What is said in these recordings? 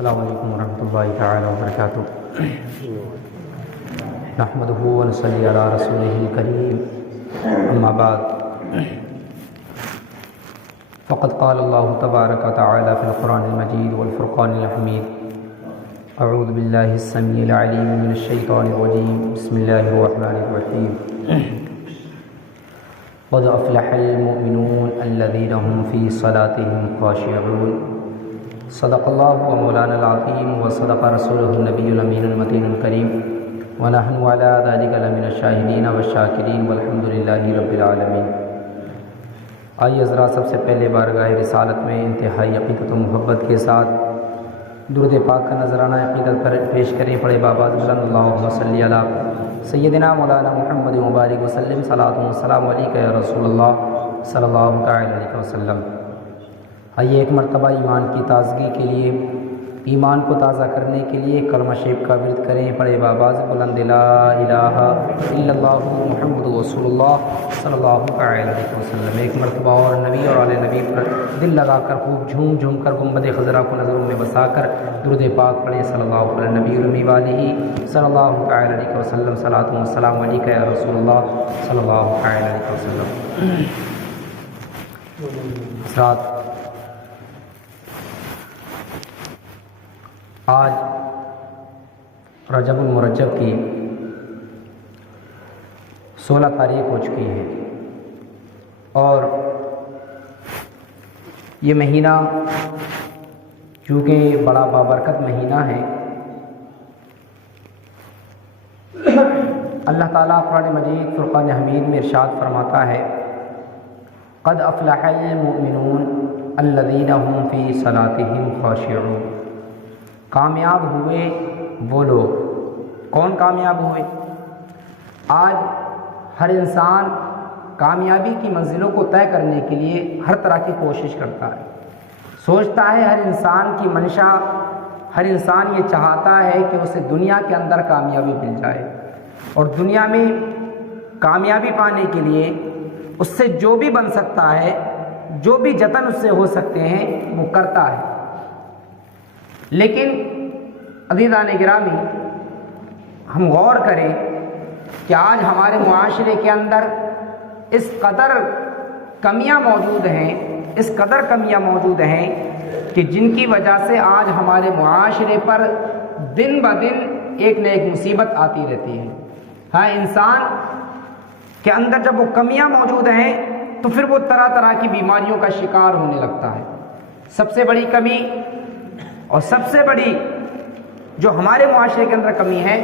السلام علیکم ورحمۃ اللہ تعالی وبرکاتہ۔ نحمده ونصلی علی رسوله الکریم، اما بعد فقد قال اللہ تبارک وتعالی فی القرآن المجید والفرقان الحمید۔ اعوذ باللہ السمیع العلیم من الشیطان الرجیم، بسم اللہ الرحمن الرحیم۔ قد افلح المؤمنون الذین هم فی صلاتهم خاشعون۔ صدق اللہ و مولانا العظیم و صدق رسولہ النبی الامین المتین الکریم، ونحن علی ذلک لمن الشاہدین والشاکرین والحمد للہ رب العالمین۔ آئیے حضرات، سب سے پہلے بارگاہ رسالت میں انتہائی عقیدت و محبت کے ساتھ درود پاک کا نذرانہ عقیدت پر پیش کریں۔ پڑھے بابا صلی اللہ صلی علی سیدنا مولانا محمد مبارک وسلم، صلاۃ و سلام علیک یا رسول اللہ صلی اللہ تعالی علیہ وسلم۔ آئیے ایک مرتبہ ایمان کی تازگی کے لیے، ایمان کو تازہ کرنے کے لیے کلمہ شریف کا ورد کریں۔ پڑھے بآواز بلند لا الہ الا اللہ محمد رسول اللہ صلی اللہ تعالی علیہ وسلم۔ ایک مرتبہ اور نبی اور آل نبی پر دل لگا کر خوب جھوم جھوم کر گنبد خضرا کو نظروں میں بسا کر درود پاک پڑھیں۔ صلی اللہ علیہ نبی الامی والہ صلی اللہ تعالی علیہ وسلم، صلاۃ و سلام علیک یا رسول اللہ صلی اللہ تعالی علیہ وسلم۔ حضرات، آج رجب المرجب کی 16 تاریخ ہو چکی ہے، اور یہ مہینہ چونکہ بڑا بابرکت مہینہ ہے، اللہ تعالیٰ قرآن مجید فرقان حمید میں ارشاد فرماتا ہے، قد افلح المؤمنون الذین هم فی صلاتهم خاشعون۔ کامیاب ہوئے وہ لوگ۔ کون کامیاب ہوئے؟ آج ہر انسان کامیابی کی منزلوں کو طے کرنے کے لیے ہر طرح کی کوشش کرتا ہے، سوچتا ہے۔ ہر انسان کی منشا، ہر انسان یہ چاہتا ہے کہ اسے دنیا کے اندر کامیابی مل جائے، اور دنیا میں کامیابی پانے کے لیے اس سے جو بھی بن سکتا ہے، جو بھی جتن اس سے ہو سکتے ہیں، وہ کرتا ہے۔ لیکن عزیزان گرامی، ہم غور کریں کہ آج ہمارے معاشرے کے اندر اس قدر کمیاں موجود ہیں، اس قدر کمیاں موجود ہیں کہ جن کی وجہ سے آج ہمارے معاشرے پر دن بدن ایک نہ ایک مصیبت آتی رہتی ہے۔ ہاں، انسان کے اندر جب وہ کمیاں موجود ہیں تو پھر وہ طرح طرح کی بیماریوں کا شکار ہونے لگتا ہے۔ سب سے بڑی کمی اور سب سے بڑی جو ہمارے معاشرے کے اندر کمی ہے،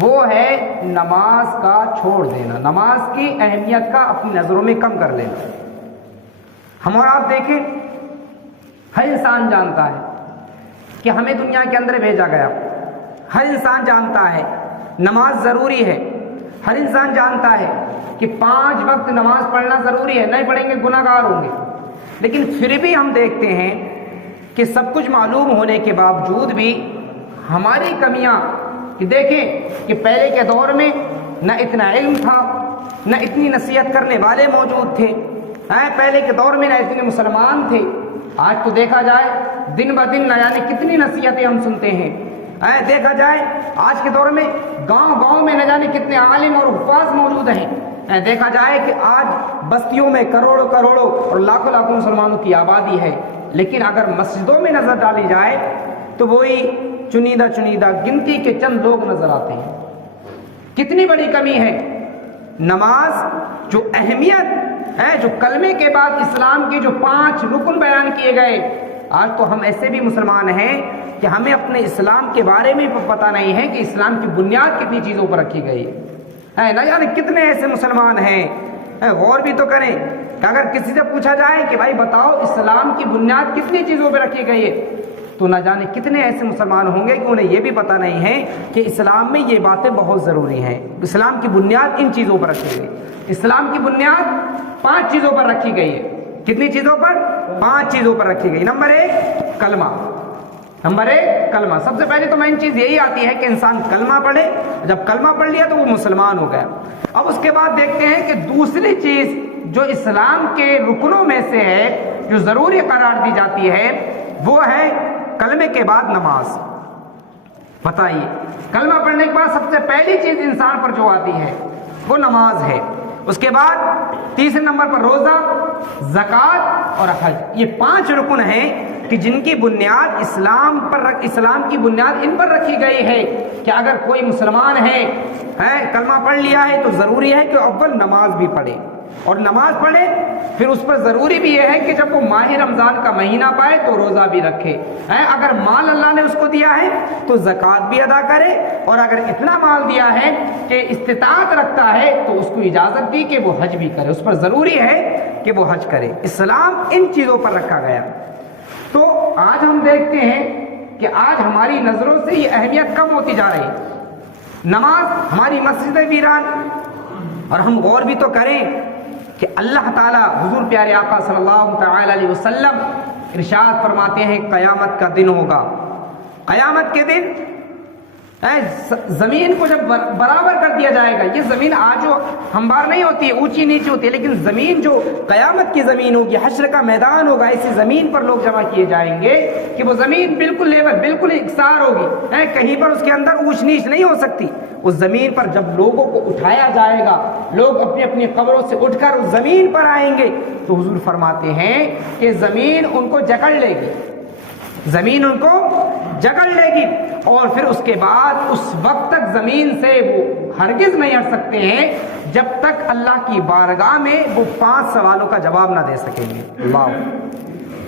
وہ ہے نماز کا چھوڑ دینا، نماز کی اہمیت کا اپنی نظروں میں کم کر لینا۔ ہم اور آپ دیکھیں، ہر انسان جانتا ہے کہ ہمیں دنیا کے اندر بھیجا گیا، ہر انسان جانتا ہے نماز ضروری ہے، ہر انسان جانتا ہے کہ 5 وقت نماز پڑھنا ضروری ہے، نہیں پڑھیں گے گناہ گار ہوں گے۔ لیکن پھر بھی ہم دیکھتے ہیں کہ سب کچھ معلوم ہونے کے باوجود بھی ہماری کمیاں، کہ دیکھیں کہ پہلے کے دور میں نہ اتنا علم تھا، نہ اتنی نصیحت کرنے والے موجود تھے، پہلے کے دور میں نہ اتنے مسلمان تھے۔ آج تو دیکھا جائے دن بدن نہ جانے کتنی نصیحتیں ہم سنتے ہیں۔ دیکھا جائے آج کے دور میں گاؤں گاؤں میں نہ جانے کتنے عالم اور حفاظ موجود ہیں۔ دیکھا جائے کہ آج بستیوں میں کروڑوں کروڑوں اور لاکھوں لاکھوں مسلمانوں کی آبادی ہے، لیکن اگر مسجدوں میں نظر ڈالی جائے تو وہی چنیدہ چنیدہ گنتی کے چند لوگ نظر آتے ہیں۔ کتنی بڑی کمی ہے۔ نماز جو اہمیت ہے، جو کلمے کے بعد اسلام کی جو 5 رکن بیان کیے گئے، آج تو ہم ایسے بھی مسلمان ہیں کہ ہمیں اپنے اسلام کے بارے میں پتہ نہیں ہے کہ اسلام کی بنیاد کتنی چیزوں پر رکھی گئی ہے۔ نہ جانے کتنے ایسے مسلمان ہیں۔ غور بھی تو کریں کہ اگر کسی سے پوچھا جائے کہ بھائی بتاؤ اسلام کی بنیاد کتنی چیزوں پہ رکھی گئی ہے، تو نہ جانے کتنے ایسے مسلمان ہوں گے کہ انہیں یہ بھی پتہ نہیں ہے کہ اسلام میں یہ باتیں بہت ضروری ہیں۔ اسلام کی بنیاد ان چیزوں پر رکھی گئی۔ اسلام کی بنیاد 5 چیزوں پر رکھی گئی ہے۔ کتنی چیزوں پر؟ 5 چیزوں پر رکھی گئی۔ نمبر 1 کلمہ۔ نمبر 1 کلمہ۔ سب سے پہلے تو مین چیز یہی آتی ہے کہ انسان کلمہ پڑھے۔ جب کلمہ پڑھ لیا تو وہ مسلمان ہو گیا۔ اب اس کے بعد دیکھتے ہیں کہ دوسری چیز جو اسلام کے رکنوں میں سے ہے، جو ضروری قرار دی جاتی ہے، وہ ہے کلمے کے بعد نماز. بتائیے کلمہ پڑھنے کے بعد سب سے پہلی چیز انسان پر جو آتی ہے وہ نماز ہے. اس کے بعد تیسرے نمبر پر روزہ، زکوٰۃ اور حج. یہ 5 رکن ہیں کہ جن کی بنیاد اسلام کی بنیاد ان پر رکھی گئی ہے کہ اگر کوئی مسلمان ہے کلمہ پڑھ لیا ہے تو ضروری ہے کہ اول نماز بھی پڑھے، اور نماز پڑھے پھر اس پر ضروری بھی یہ ہے کہ جب وہ ماہ رمضان کا مہینہ پائے تو روزہ بھی رکھے. اگر مال اللہ نے اس کو دیا ہے تو زکوٰۃ بھی ادا کرے، اور اگر اتنا مال دیا ہے کہ استطاعت رکھتا ہے تو اس کو اجازت دی کہ وہ حج بھی کرے، اس پر ضروری ہے کہ وہ حج کرے. اسلام ان چیزوں پر رکھا گیا. تو آج ہم دیکھتے ہیں کہ آج ہماری نظروں سے یہ اہمیت کم ہوتی جا رہی ہے. نماز ہماری مسجد ویران. اور ہم غور بھی تو کریں کہ اللہ تعالیٰ حضور پیارے آقا صلی اللہ تعالی علیہ وسلم ارشاد فرماتے ہیں قیامت کا دن ہوگا. قیامت کے دن زمین کو جب برابر کر دیا جائے گا. یہ زمین آج جو ہموار نہیں ہوتی ہے، اونچی نیچی ہوتی ہے، لیکن زمین جو قیامت کی زمین ہوگی، حشر کا میدان ہوگا، ایسی زمین پر لوگ جمع کیے جائیں گے کہ وہ زمین بالکل لیول، بالکل یکساں ہوگی، کہیں پر اس کے اندر اونچ نیچ نہیں ہو سکتی. اس زمین پر جب لوگوں کو اٹھایا جائے گا، لوگ اپنی اپنی قبروں سے اٹھ کر اس زمین پر آئیں گے، تو حضور فرماتے ہیں کہ زمین ان کو جکڑ لے گی، زمین ان کو جکڑ لے گی، اور پھر اس کے بعد اس وقت تک زمین سے وہ ہرگز نہیں ہٹ سکتے ہیں جب تک اللہ کی بارگاہ میں وہ 5 سوالوں کا جواب نہ دے سکیں گے. اللہ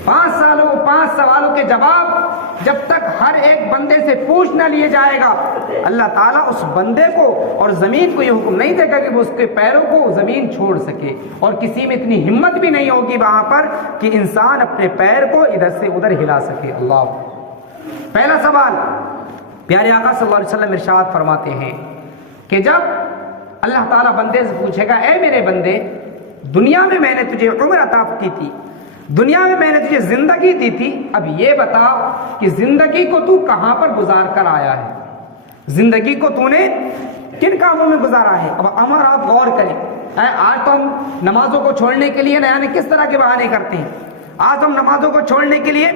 5 سوالوں کے جواب جب تک ہر ایک بندے سے پوچھ نہ لیے جائے گا، اللہ تعالیٰ اس بندے کو اور زمین کو یہ حکم نہیں دے گا کہ وہ اس کے پیروں کو زمین چھوڑ سکے. اور کسی میں اتنی ہمت بھی نہیں ہوگی وہاں پر کہ انسان اپنے پیر کو ادھر سے ادھر ہلا سکے. اللہ. پہلا سوال پیارے آقا صلی اللہ علیہ وسلم ارشاد فرماتے ہیں کہ جب اللہ تعالیٰ بندے سے پوچھے گا، اے میرے بندے، دنیا میں میں نے تجھے عمر عطا کی تھی، دنیا میں میں نے تجھے زندگی دی تھی، اب یہ بتا کہ زندگی کو تو کہاں پر گزار کر آیا ہے، زندگی کو تو نے کن کاموں میں گزارا ہے. اب ہمارا آپ غور کریں. آج تو ہم نمازوں کو چھوڑنے کے لیے یعنی کس طرح کے بہانے کرتے ہیں. آج ہم نمازوں کو چھوڑنے کے لیے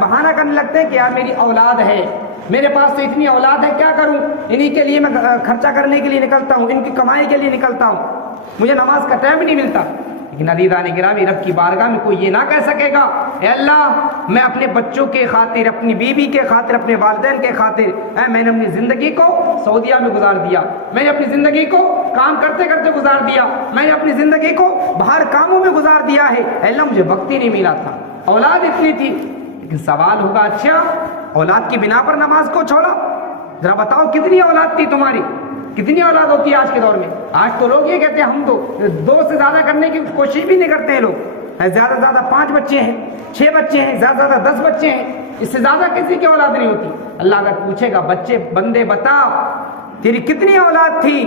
بہانہ کرنے لگتے ہیں کہ یار میری اولاد ہے، میرے پاس تو اتنی اولاد ہے، کیا کروں، انہی کے لیے میں خرچہ کرنے کے لیے نکلتا ہوں، ان کی کمائی کے لیے نکلتا ہوں، مجھے نماز کا ٹائم نہیں ملتا. لیکن عزیزان گرامی، رب کی بارگاہ میں کوئی یہ نہ کہہ سکے گا اے اللہ میں اپنے بچوں کے خاطر، اپنی بیوی کے خاطر، اپنے والدین کے خاطر میں نے اپنی زندگی کو سعودیہ میں گزار دیا، میں نے اپنی زندگی کو کام کرتے کرتے گزار دیا، میں نے اپنی زندگی کو باہر کاموں میں گزار دیا ہے، اے اللہ مجھے وقت ہی نہیں ملا تھا، اولاد اتنی تھی. لیکن سوال ہوگا اچھا اولاد کی بنا پر نماز کو چھوڑا؟ ذرا بتاؤ کتنی اولاد تھی تمہاری، کتنی اولاد ہوتی ہے آج کے دور میں؟ آج تو لوگ یہ کہتے ہیں ہم تو 2 سے زیادہ کرنے کی کوشش بھی نہیں کرتے ہیں لوگ. زیادہ سے زیادہ 5 بچے ہیں، 6 بچے ہیں، زیادہ سے زیادہ 10 بچے ہیں، اس سے زیادہ کسی کی اولاد نہیں ہوتی. اللہ اگر پوچھے گا بچے بندے بتا تیری کتنی اولاد تھی،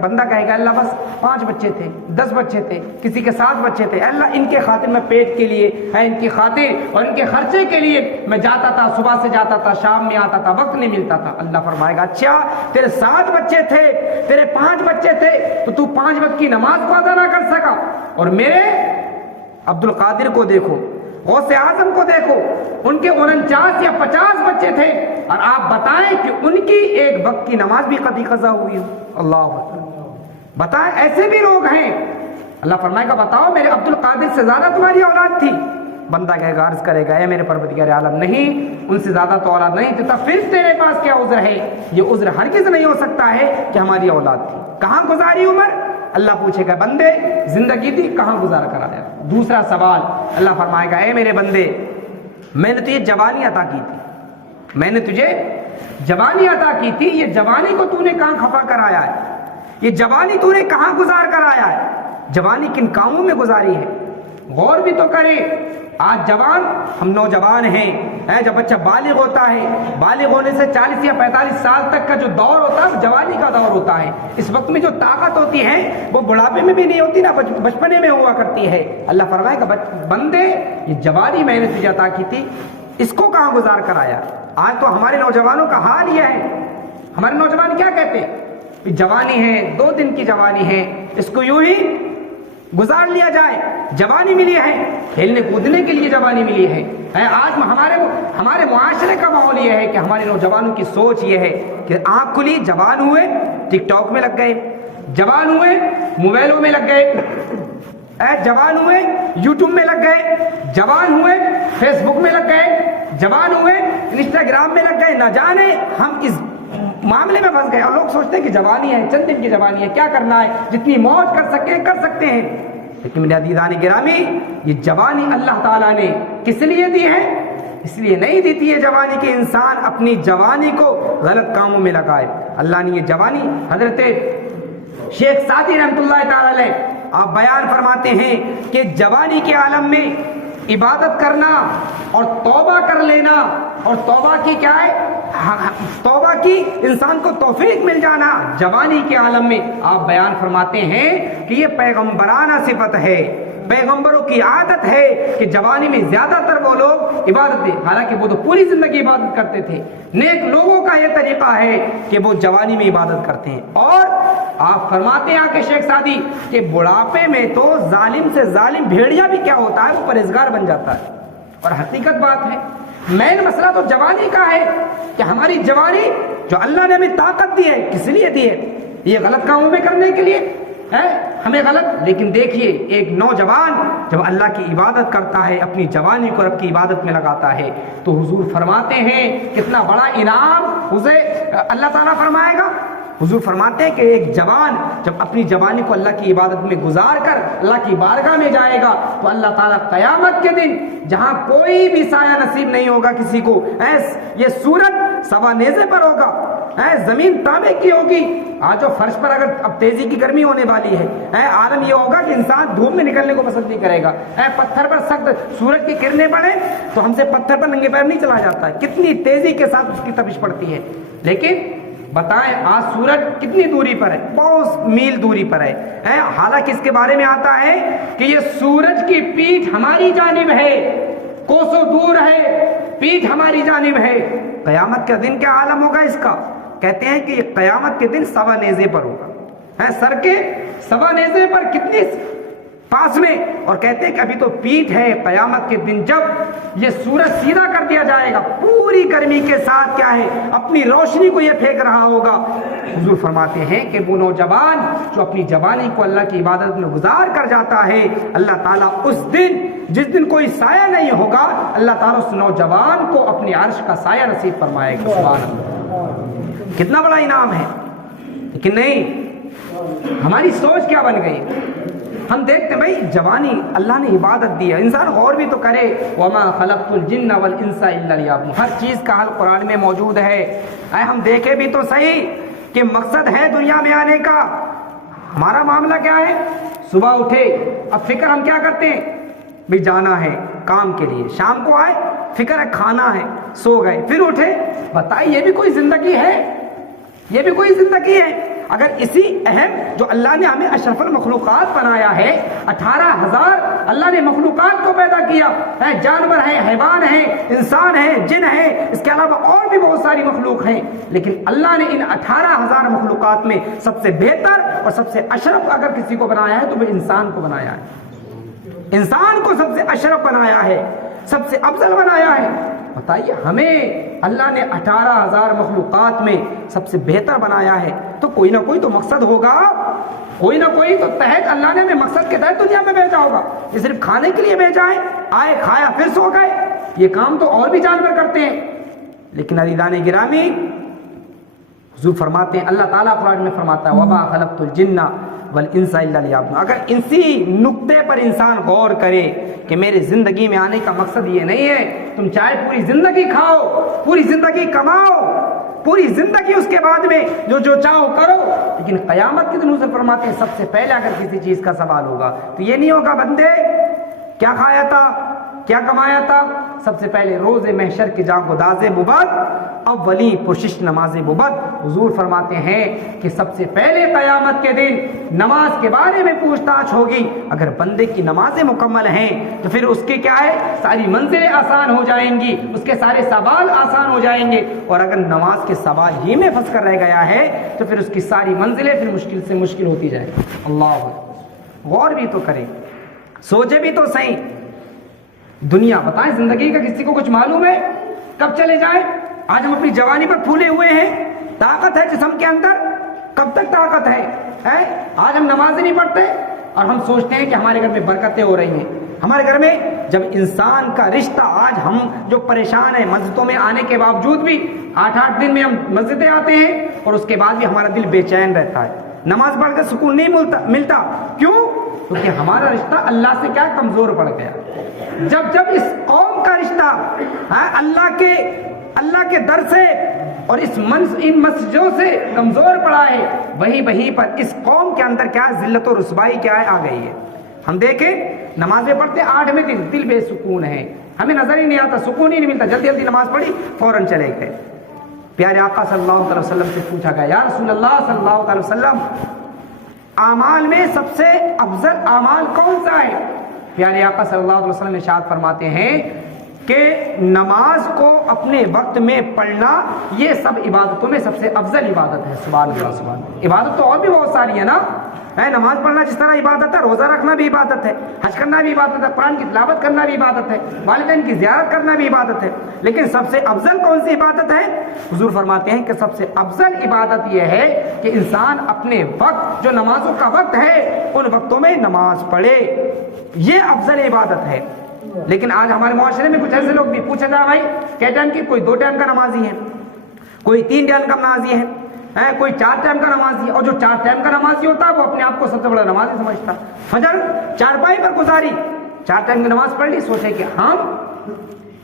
بندہ کہے گا اللہ بس 5 بچے تھے، 10 بچے تھے، کسی کے 7 بچے تھے، اللہ ان کے خاطر میں پیٹ کے لیے ان کی خاطر اور ان کے خرچے کے لیے میں جاتا تھا، صبح سے جاتا تھا، شام میں آتا تھا، وقت نہیں ملتا تھا. اللہ فرمائے گا اچھا تیرے 7 بچے تھے، تیرے 5 بچے تھے، تو 5 وقت کی نماز کو ادا نہ کر سکا. اور میرے عبد القادر کو دیکھو، غوث اعظم کو دیکھو، ان کے 49 یا 50 بچے تھے، اور آپ بتائیں کہ ان کی ایک وقت کی نماز بھی قضا ہوئی ہو. اللہ بتائیں ایسے بھی لوگ ہیں. اللہ فرمائے گا بتاؤ میرے عبد القادر سے زیادہ تمہاری اولاد تھی؟ بندہ کہے گا عرض کرے گا اے میرے پروردگار عالم نہیں، ان سے زیادہ تو اولاد نہیں تھی. پھر تیرے پاس کیا عذر ہے؟ یہ عذر ہرگز نہیں ہو سکتا ہے کہ ہماری اولاد تھی. کہاں گزاری عمر؟ اللہ پوچھے گا بندے زندگی تھی کہاں گزار کر آیا؟ دوسرا سوال اللہ فرمائے گا اے میرے بندے میں نے تجھے جوانی عطا کی تھی، میں نے تجھے جوانی عطا کی تھی، یہ جوانی کو تو نے کہاں کھپا کر آیا ہے؟ یہ جوانی تو نے کہاں گزار کر آیا ہے؟ جوانی کن کاموں میں گزاری ہے؟ غور بھی تو کریں. آج جوان، ہم نوجوان ہیں، جب بچہ بالغ ہوتا ہے، بالغ ہونے سے 40 یا 45 سال تک کا جو دور ہوتا ہے جوانی کا دور ہوتا ہے. اس وقت میں جو طاقت ہوتی ہے وہ بڑھاپے میں بھی نہیں ہوتی نا، بچپنے میں ہوا کرتی ہے. اللہ فرمائے گا بندے یہ جوانی میں نے تجھے عطا کی تھی، اس کو کہاں گزار کر آیا؟ آج تو ہمارے نوجوانوں کا حال یہ ہے. ہمارے نوجوان کیا کہتے ہیں؟ جوانی ہے، 2 دن کی جوانی ہے، اس کو یوں ہی گزار لیا جائے. جوانی ملی ہے کھیلنے کودنے کے لیے، جوانی ملی ہے. آج ہمارے معاشرے کا ماحول یہ ہے کہ ہمارے نوجوانوں کی سوچ یہ ہے کہ آنکھ کھلی، جوان ہوئے ٹک ٹاک میں لگ گئے، جوان ہوئے موبائلوں میں لگ گئے، جوان ہوئے یوٹیوب میں لگ گئے، جوان ہوئے فیس بک میں لگ گئے، جوان ہوئے انسٹاگرام میں لگ گئے. نہ جانے ہم اس معاملے میں پھنس گئے. اور لوگ سوچتے ہیں کہ جوانی ہے، چند دن کی جوانی ہے، کیا کرنا ہے، جتنی موج کر سکتے ہیں. لیکن میرے عزیزان گرامی، یہ جوانی اللہ تعالیٰ نے کس لیے دی ہے؟ اس لیے نہیں دیتی ہے جوانی کہ انسان اپنی جوانی کو غلط کاموں میں لگائے. اللہ نے یہ جوانی، حضرت شیخ سعدی رحمۃ اللہ تعالی علیہ آپ بیان فرماتے ہیں کہ جوانی کے عالم میں عبادت کرنا اور توبہ کر لینا، اور توبہ کی کیا ہے؟ توبہ کی انسان کو توفیق مل جانا جوانی کے عالم میں. آپ بیان فرماتے ہیں کہ یہ پیغمبرانہ صفت ہے، پیغمبروں کی عادت ہے کہ جوانی میں زیادہ تر وہ لوگ عبادت دیں. حالانکہ وہ تو پوری زندگی عبادت کرتے تھے. نیک لوگوں کا یہ طریقہ ہے کہ وہ جوانی میں عبادت کرتے ہیں. اور آپ فرماتے ہیں کہ شیخ سعدی کہ بڑھاپے میں تو ظالم سے ظالم بھیڑیا بھی کیا ہوتا ہے، وہ پرہیزگار بن جاتا ہے. اور حقیقت بات ہے، مین مسئلہ تو جوانی کا ہے کہ ہماری جوانی جو اللہ نے ہمیں طاقت دی ہے کس لیے دی ہے؟ یہ غلط کاموں میں کرنے کے لیے ہے ہمیں غلط. لیکن دیکھیے ایک نوجوان جب اللہ کی عبادت کرتا ہے، اپنی جوانی کو رب کی عبادت میں لگاتا ہے، تو حضور فرماتے ہیں کتنا بڑا انعام اسے اللہ تعالیٰ فرمائے گا. حضور فرماتے ہیں کہ ایک جوان جب اپنی جوانی کو اللہ کی عبادت میں گزار کر اللہ کی بارگاہ میں جائے گا تو اللہ تعالیٰ قیامت کے دن جہاں کوئی بھی سایہ نصیب نہیں ہوگا کسی کو، یہ سورج سوا نیزے پر ہوگا، زمین تانبے کی ہوگی. آج جو فرش پر اگر اب تیزی کی گرمی ہونے والی ہے، عالم یہ ہوگا کہ انسان دھوپ میں نکلنے کو پسند نہیں کرے گا. پتھر پر سخت سورج کی کرنیں پڑے تو ہم سے پتھر پر ننگے پیر نہیں چلا جاتا ہے، کتنی تیزی کے ساتھ اس کی تپش پڑتی ہے. لیکن بتائیں آج سورج کتنی دوری پر ہے؟ بہت میل دوری پر ہے. حالانکہ اس کے بارے میں آتا ہے کہ یہ سورج کی پیٹھ ہماری جانب ہے، کوسوں دور ہے، پیٹھ ہماری جانب ہے. قیامت کا دن کیا عالم ہوگا اس کا؟ کہتے ہیں کہ یہ قیامت کے دن سوا نیزے پر ہوگا، سر کے سوا نیزے پر کتنی پاس میں. اور کہتے ہیں کہ ابھی تو پیٹھ ہے. قیامت کے دن جب یہ سورج سیدھا کر دیا جائے گا، پوری گرمی کے ساتھ کیا ہے اپنی روشنی کو یہ پھینک رہا ہوگا. حضور فرماتے ہیں کہ وہ نوجوان جو اپنی جوانی کو اللہ کی عبادت میں گزار کر جاتا ہے، اللہ تعالیٰ اس دن جس دن کوئی سایہ نہیں ہوگا، اللہ تعالیٰ اس نوجوان کو اپنے عرش کا سایہ نصیب فرمائے گا. سبحان اللہ، کتنا بڑا انعام ہے. لیکن نہیں، ہماری سوچ کیا بن گئی؟ ہم دیکھتے ہیں بھائی جوانی اللہ نے عبادت دی ہے، انسان غور بھی تو کرے. وما خلقت الجن والانس الا لیعبدون، ہر چیز کا حل قرآن میں موجود ہے. ہم دیکھیں بھی تو صحیح کہ مقصد ہے دنیا میں آنے کا. ہمارا معاملہ کیا ہے؟ صبح اٹھے، اب فکر ہم کیا کرتے ہیں؟ بھی جانا ہے کام کے لیے، شام کو آئے فکر ہے کھانا ہے، سو گئے، پھر اٹھے. بتائیے یہ بھی کوئی زندگی ہے؟ یہ بھی کوئی زندگی ہے؟ اگر اسی اہم جو اللہ نے ہمیں اشرف المخلوقات بنایا ہے، 18,000 اللہ نے مخلوقات کو پیدا کیا ہے، جانور ہیں، حیوان ہیں، انسان ہیں، جن ہیں، اس کے علاوہ اور بھی بہت ساری مخلوق ہیں. لیکن اللہ نے ان 18,000 مخلوقات میں سب سے بہتر اور سب سے اشرف اگر کسی کو بنایا ہے تو وہ انسان کو بنایا ہے. انسان کو سب سے اشرف بنایا ہے، سب سے افضل بنایا ہے. بتائیے ہمیں اللہ نے 18,000 مخلوقات میں سب سے بہتر بنایا ہے تو کوئی نہ کوئی تو مقصد ہوگا، کوئی نہ کوئی تو تحت اللہ نے ہمیں مقصد کے تحت دنیا میں بھیجا ہوگا. یہ صرف کھانے کے لیے بھیجا ہے، آئے کھایا پھر سو گئے؟ یہ کام تو اور بھی جانور کرتے ہیں. لیکن عزیزان گرامی، حضور فرماتے ہیں، اللہ تعالیٰ قرآن میں فرماتا ہے وما خلقت الجن والانس الا لیعبدون. اگر اسی نقطے پر انسان غور کرے کہ میرے زندگی میں آنے کا مقصد یہ نہیں ہے تم چاہے پوری زندگی کھاؤ، پوری زندگی کماؤ، پوری زندگی اس کے بعد میں جو چاہو کرو، لیکن قیامت کے دن حضور فرماتے ہیں سب سے پہلے اگر کسی چیز کا سوال ہوگا تو یہ نہیں ہوگا بندے کیا کھایا تھا، کیا کمایا تھا. سب سے پہلے روز محشر کے جا گداز ببد اولی پرشش نماز ببد. حضور فرماتے ہیں کہ سب سے پہلے قیامت کے دن نماز کے بارے میں پوچھ تاچھ ہوگی. اگر بندے کی نمازیں مکمل ہیں تو پھر اس کے کیا ہے ساری منزلیں آسان ہو جائیں گی، اس کے سارے سوال آسان ہو جائیں گے. اور اگر نماز کے سوال ہی میں پھنس کر رہ گیا ہے تو پھر اس کی ساری منزلیں پھر مشکل سے مشکل ہوتی جائیں. اللہ غور بھی تو کریں, سوچے بھی تو صحیح. دنیا بتائیں, زندگی کا کسی کو کچھ معلوم ہے کب چلے جائیں؟ آج ہم اپنی جوانی پر پھولے ہوئے ہیں, طاقت ہے جسم کے اندر, کب تک طاقت ہے؟ آج ہم نماز نہیں پڑھتے اور ہم سوچتے ہیں کہ ہمارے گھر میں برکتیں ہو رہی ہیں. ہمارے گھر میں جب انسان کا رشتہ, آج ہم جو پریشان ہیں مسجدوں میں آنے کے باوجود بھی 8 دن میں ہم مسجدیں آتے ہیں اور اس کے بعد بھی ہمارا دل بے چین رہتا ہے, نماز پڑھ کر سکون نہیں ملتا. کیوں؟ کیونکہ ہمارا رشتہ اللہ سے کیا کمزور پڑ گیا. جب اس قوم کا رشتہ اللہ کے در سے اور ان مسجدوں سے کمزور پڑا ہے, وہیں پر اس قوم کے اندر کیا ذلت و رسوائی کیا ہے آ گئی ہے. ہم دیکھیں نمازیں پڑھتے 8ویں دن دل بے سکون ہے, ہمیں نظر ہی نہیں آتا, سکون ہی نہیں ملتا, جلدی نماز پڑھی فوراً چلے گئے. پیارے آقا صلی اللہ علیہ وسلم سے پوچھا گیا, یا رسول اللہ صلی اللہ علیہ وسلم, اعمال میں سب سے افضل اعمال کون سا ہے؟ پیارے آقا صلی اللہ علیہ وسلم ارشاد فرماتے ہیں کہ نماز کو اپنے وقت میں پڑھنا یہ سب عبادتوں میں سب سے افضل عبادت ہے. سبحان اللہ, سبحان اللہ. عبادت تو اور بھی بہت ساری ہے نا, نماز پڑھنا جس طرح عبادت ہے, روزہ رکھنا بھی عبادت ہے, حج کرنا بھی عبادت ہے, قرآن کی تلاوت کرنا بھی عبادت ہے, والدین کی زیارت کرنا بھی عبادت ہے. لیکن سب سے افضل کون سی عبادت ہے؟ حضور فرماتے ہیں کہ سب سے افضل عبادت یہ ہے کہ انسان اپنے وقت, جو نمازوں کا وقت ہے, ان وقتوں میں نماز پڑھے. یہ افضل عبادت ہے. لیکن آج ہمارے معاشرے میں کچھ ایسے لوگ بھی, پوچھا جائے بھائی کیا ٹائم کی, کوئی 2 ٹائم کا نمازی ہے, کوئی 3 ٹائم کا نمازی ہے, کوئی 4 ٹائم کا نمازی ہے. اور جو 4 ٹائم کا نمازی ہوتا ہے وہ اپنے آپ کو سب سے بڑا نمازی سمجھتا. فجر چارپائی پر گزاری, 4 ٹائم کی نماز پڑھ لی, سوچے کہ ہم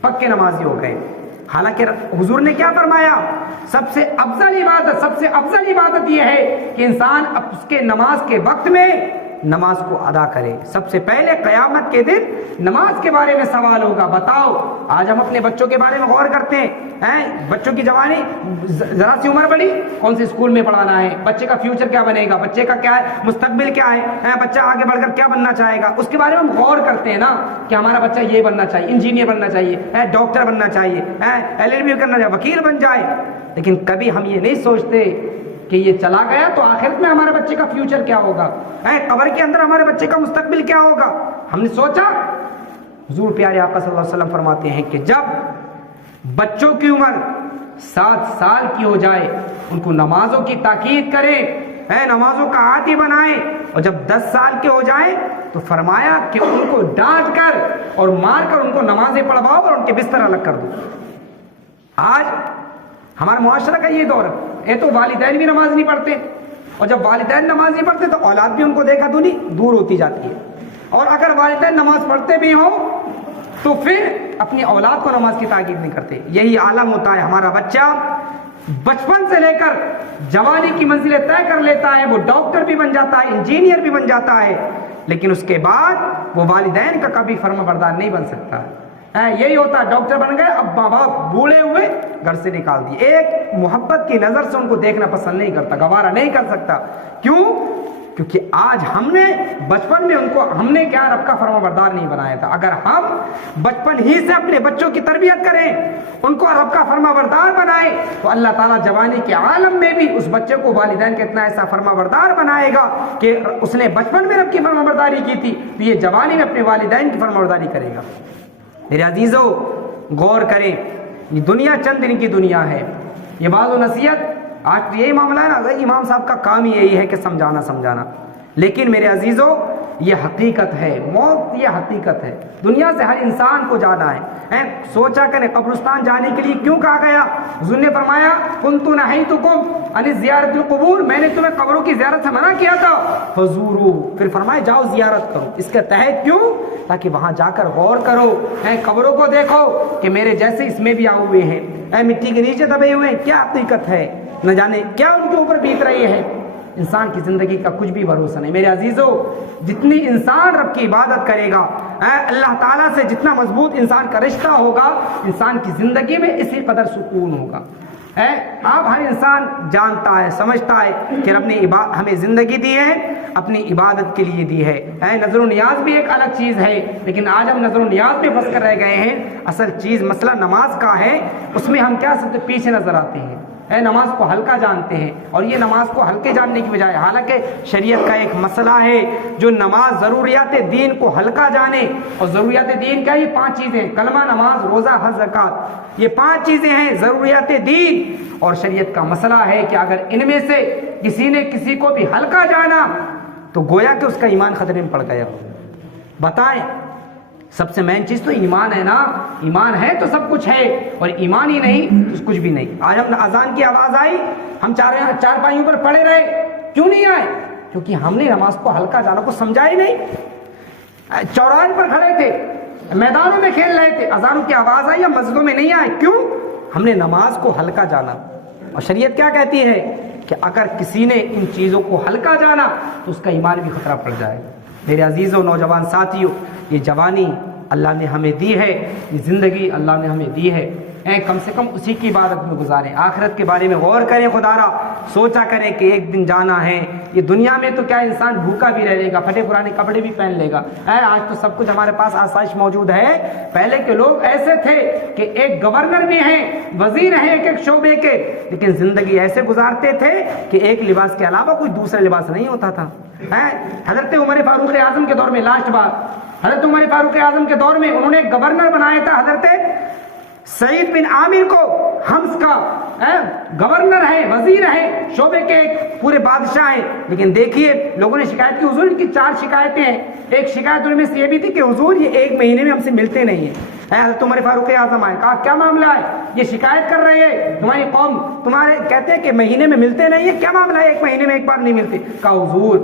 پکے نمازی ہو گئے. حالانکہ حضور نے کیا فرمایا؟ سب سے افضل عبادت یہ ہے کہ انسان اس کے نماز کے وقت میں نماز کو ادا کرے. سب سے پہلے قیامت کے دن نماز کے بارے میں سوال ہوگا. بتاؤ, آج ہم اپنے بچوں کے بارے میں غور کرتے ہیں, بچوں کی جوانی, ذرا سی عمر بڑی, کون سے اسکول میں پڑھانا ہے, بچے کا فیوچر کیا بنے گا, بچے کا کیا ہے مستقبل کیا ہے, بچہ آگے بڑھ کر کیا بننا چاہے گا, اس کے بارے میں ہم غور کرتے ہیں نا کہ ہمارا بچہ یہ بننا چاہیے, انجینئر بننا چاہیے, ڈاکٹر بننا چاہیے, LLB کرنا چاہیے, وکیل بن جائے. لیکن کبھی ہم یہ نہیں سوچتے کہ یہ چلا گیا تو آخرت میں ہمارے بچے کا فیوچر کیا ہوگا, قبر کے اندر ہمارے بچے کا مستقبل کیا ہوگا. ہم نے سوچا؟ حضور پیارے آقا صلی اللہ علیہ وسلم فرماتے ہیں کہ جب بچوں کی عمر 7 سال کی ہو جائے, ان کو نمازوں کی تاکید کریں, نمازوں کا عادی بنائیں, اور جب 10 سال کے ہو جائیں تو فرمایا کہ ان کو ڈانٹ کر اور مار کر ان کو نمازیں پڑھواؤ اور ان کے بستر الگ کر دو. آج ہمارا معاشرہ کا یہ دور ہے, یہ تو والدین بھی نماز نہیں پڑھتے, اور جب والدین نماز نہیں پڑھتے تو اولاد بھی ان کو دیکھا دونی دور ہوتی جاتی ہے. اور اگر والدین نماز پڑھتے بھی ہوں تو پھر اپنی اولاد کو نماز کی تاکید نہیں کرتے. یہی عالم ہوتا ہے. ہمارا بچہ بچپن سے لے کر جوانی کی منزلیں طے کر لیتا ہے, وہ ڈاکٹر بھی بن جاتا ہے, انجینئر بھی بن جاتا ہے, لیکن اس کے بعد وہ والدین کا کبھی فرما بردار نہیں بن سکتا. یہی ہوتا ہے, ڈاکٹر بن گئے, اب ماں باپ بوڑھے ہوئے گھر سے نکال دیے, ایک محبت کی نظر سے ان کو دیکھنا پسند نہیں کرتا, گوارا نہیں کر سکتا. کیوں؟ کیونکہ آج ہم نے بچپن میں ان کو ہم نے کیا رب کا فرما بردار نہیں بنایا تھا. اگر ہم بچپن ہی سے اپنے بچوں کی تربیت کریں, ان کو رب کا فرما بردار بنائیں, تو اللہ تعالیٰ جوانی کے عالم میں بھی اس بچے کو والدین کے اتنا ایسا فرما بردار بنائے گا کہ اس نے بچپن میں رب کی فرما برداری کی تھی تو یہ جوانی میں اپنے والدین کی فرما برداری کرے گا. میرے عزیزو غور کریں, یہ دنیا چند دن کی دنیا ہے. یہ بعض و نصیحت, آج یہی معاملہ ہے نا, امام صاحب کا کام ہی یہی ہے کہ سمجھانا. لیکن میرے عزیزو یہ حقیقت ہے, موت یہ حقیقت ہے. دنیا سے ہر انسان کو جانا ہے. سوچا کریں قبرستان جانے کے لیے کیوں کہا گیا؟ حضور نے فرمایا کنت نہیتکم عن زیارت القبور, میں نے تمہیں قبروں کی زیارت سے منع کیا تھا, فزوروا, پھر فرمایا جاؤ زیارت کرو. اس کے تحت کیوں؟ تاکہ وہاں جا کر غور کرو, قبروں کو دیکھو کہ میرے جیسے اس میں بھی آئے ہوئے ہیں, مٹی کے نیچے دبے ہوئے ہیں, کیا حقیقت ہے, نہ جانے کیا ان کے اوپر بیت رہی ہے. انسان کی زندگی کا کچھ بھی بھروسہ نہیں. میرے عزیزو جتنی انسان رب کی عبادت کرے گا, اللہ تعالیٰ سے جتنا مضبوط انسان کا رشتہ ہوگا, انسان کی زندگی میں اسی قدر سکون ہوگا. آپ ہر انسان جانتا ہے, سمجھتا ہے کہ رب نے ہمیں زندگی دی ہے, اپنی عبادت کے لیے دی ہے. نظر و نیاز بھی ایک الگ چیز ہے, لیکن آج ہم نظر و نیاز پہ پھنس کر رہ گئے ہیں. اصل چیز مسئلہ نماز کا ہے, اس میں ہم کیا سب سے پیچھے نظر آتے ہیں. نماز کو ہلکا جانتے ہیں، اور یہ نماز کو ہلکے جاننے کی بجائے، حالانکہ شریعت کا ایک مسئلہ ہے جو نماز ضروریات دین کو ہلکا جانے، اور ضروریات دین کیا؟ یہ 5 چیزیں، کلمہ، نماز، روزہ، حج، زکوٰۃ، یہ 5 چیزیں ہیں ضروریات دین، اور شریعت کا مسئلہ ہے کہ اگر ان میں سے کسی نے کسی کو بھی ہلکا جانا تو گویا کہ اس کا ایمان خطرے میں پڑ گیا۔ بتائیں، سب سے مین چیز تو ایمان ہے نا، ایمان ہے تو سب کچھ ہے، اور ایمان ہی نہیں تو کچھ بھی نہیں۔ آج ہم اذان کی آواز آئی، ہم چار پائیوں پر پڑے رہے، کیوں نہیں آئے؟ کیونکہ ہم نے نماز کو ہلکا جانا کو سمجھا ہی نہیں۔ چوراہے پر کھڑے تھے، میدانوں میں کھیل رہے تھے، اذانوں کی آواز آئی، ہم مسجدوں میں نہیں آئے، کیوں؟ ہم نے نماز کو ہلکا جانا۔ اور شریعت کیا کہتی ہے کہ اگر کسی نے ان چیزوں کو ہلکا جانا تو اس کا ایمان بھی خطرہ پڑ جائے گا۔ میرے عزیزوں، نوجوان ساتھیوں، یہ جوانی اللہ نے ہمیں دی ہے، یہ زندگی اللہ نے ہمیں دی ہے، کم سے کم اسی کی عبادت میں گزاریں، آخرت کے بارے میں غور کریں، خدا را سوچا کریں کہ ایک دن جانا ہے۔ یہ دنیا میں تو کیا انسان بھوکا بھی رہ لے گا، پھٹے پرانے کپڑے بھی پہن لے گا، آج تو سب کچھ ہمارے پاس آسائش موجود ہے۔ پہلے کے لوگ ایسے تھے کہ ایک گورنر بھی ہیں، وزیر ہیں ایک ایک شعبے کے، لیکن زندگی ایسے گزارتے تھے کہ ایک لباس کے علاوہ کوئی دوسرا لباس نہیں ہوتا تھا۔ حضرت عمر فاروق اعظم کے دور میں، لاسٹ بات، حضرت عمر فاروق اعظم کے دور میں انہوں نے ایک گورنر بنایا تھا، حضرت سعید بن عامر کو، حمص کا گورنر ہے، وزیر ہے، شعبے کے پورے بادشاہ ہیں، لیکن دیکھیے لوگوں نے شکایت کی، حضور ان کی 4 شکایتیں ہیں۔ ایک شکایت ان میں سے یہ بھی تھی کہ حضور یہ 1 مہینے میں ہم سے ملتے نہیں ہیں۔ حضرت عمر فاروق اعظم آئے، کہا کیا معاملہ ہے؟ یہ شکایت کر رہے ہیں تمہاری قوم، تمہارے کہتے ہیں کہ مہینے میں ملتے نہیں ہیں، کیا معاملہ ہے 1 مہینے میں 1 بار نہیں ملتے؟ کہا حضور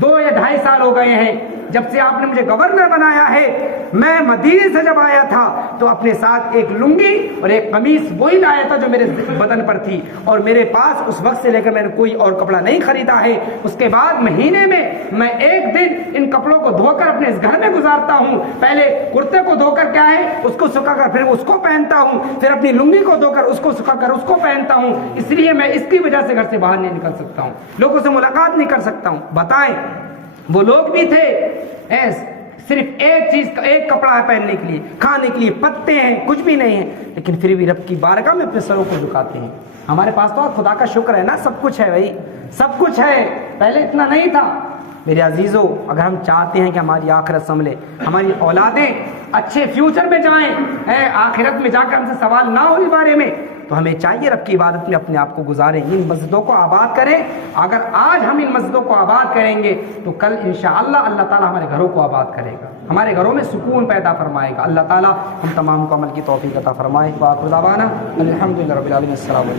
2 یا 2.5 سال ہو گئے ہیں جب سے آپ نے مجھے گورنر بنایا ہے، میں مدینے سے جب آیا تھا تو اپنے ساتھ ایک لنگی اور ایک قمیص وہی لایا تھا جو میرے بدن پر تھی، اور میرے پاس اس وقت سے لے کر میں نے کوئی اور کپڑا نہیں خریدا ہے۔ اس کے بعد مہینے میں میں 1 دن ان کپڑوں کو دھو کر اپنے اس گھر میں گزارتا ہوں، پہلے کرتے کو دھو کر کیا ہے اس کو سکھا کر پھر اس کو پہنتا ہوں، پھر اپنی لنگی کو دھو کر اس کو سکھا کر اس کو پہنتا ہوں، اس لیے میں اس کی وجہ سے گھر سے باہر نہیں نکل سکتا ہوں، لوگوں سے ملاقات نہیں کر سکتا ہوں۔ بتائیں، وہ لوگ بھی تھے صرف ایک چیز، ایک کپڑا ہے پہننے کے لیے، کھانے کے لیے پتے ہیں، کچھ بھی نہیں ہے، لیکن پھر بھی رب کی بارگاہ میں اپنے سروں کو جھکاتے ہیں۔ ہمارے پاس تو خدا کا شکر ہے نا، سب کچھ ہے بھائی، سب کچھ ہے، پہلے اتنا نہیں تھا۔ میرے عزیزوں، اگر ہم چاہتے ہیں کہ ہماری آخرت سنبھلے، ہماری اولادیں اچھے فیوچر میں جائیں، آخرت میں جا کر ہم سے سوال نہ ہو اس بارے میں، تو ہمیں چاہیے رب کی عبادت میں اپنے آپ کو گزاریں، ان مسجدوں کو آباد کریں۔ اگر آج ہم ان مسجدوں کو آباد کریں گے تو کل انشاءاللہ اللہ تعالیٰ ہمارے گھروں کو آباد کرے گا، ہمارے گھروں میں سکون پیدا فرمائے گا۔ اللہ تعالیٰ ہم تمام کو عمل کی توفیق عطا فرمائے۔ وآخر دعوانا الحمدللہ رب العالمین۔ السلام علیکم۔